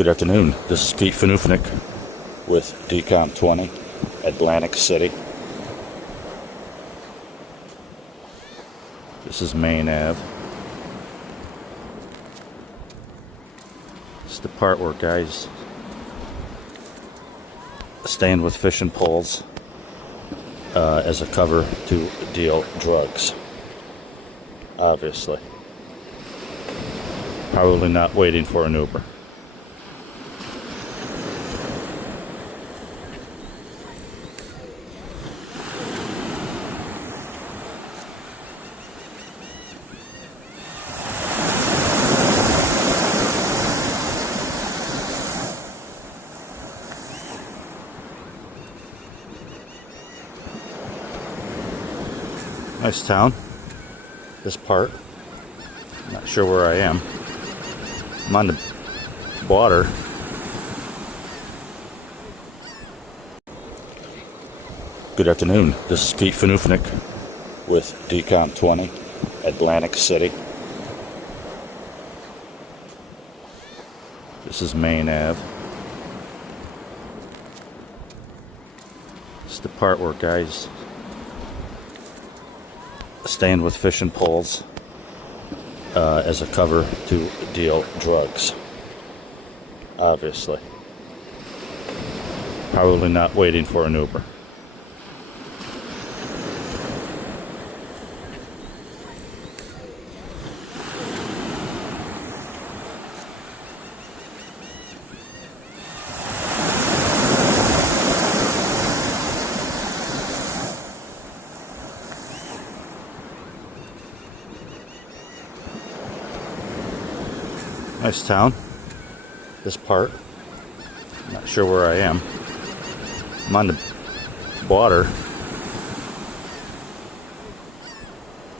Good afternoon. This is Pete Fanufnik with DCOM 20, Atlantic City. This is Main Ave. This is the part where guys stand with fishing poles as a cover to deal drugs. Obviously. Probably not waiting for an Uber. Nice town. This part. Not sure where I am. I'm on the water. Good afternoon. This is Pete Fanufnik with DCOM 20, Atlantic City. This is Main Ave. This is the part where guys stand with fishing poles as a cover to deal drugs. Obviously. Probably not waiting for an Uber. Nice town. This part. Not sure where I am. I'm on the water.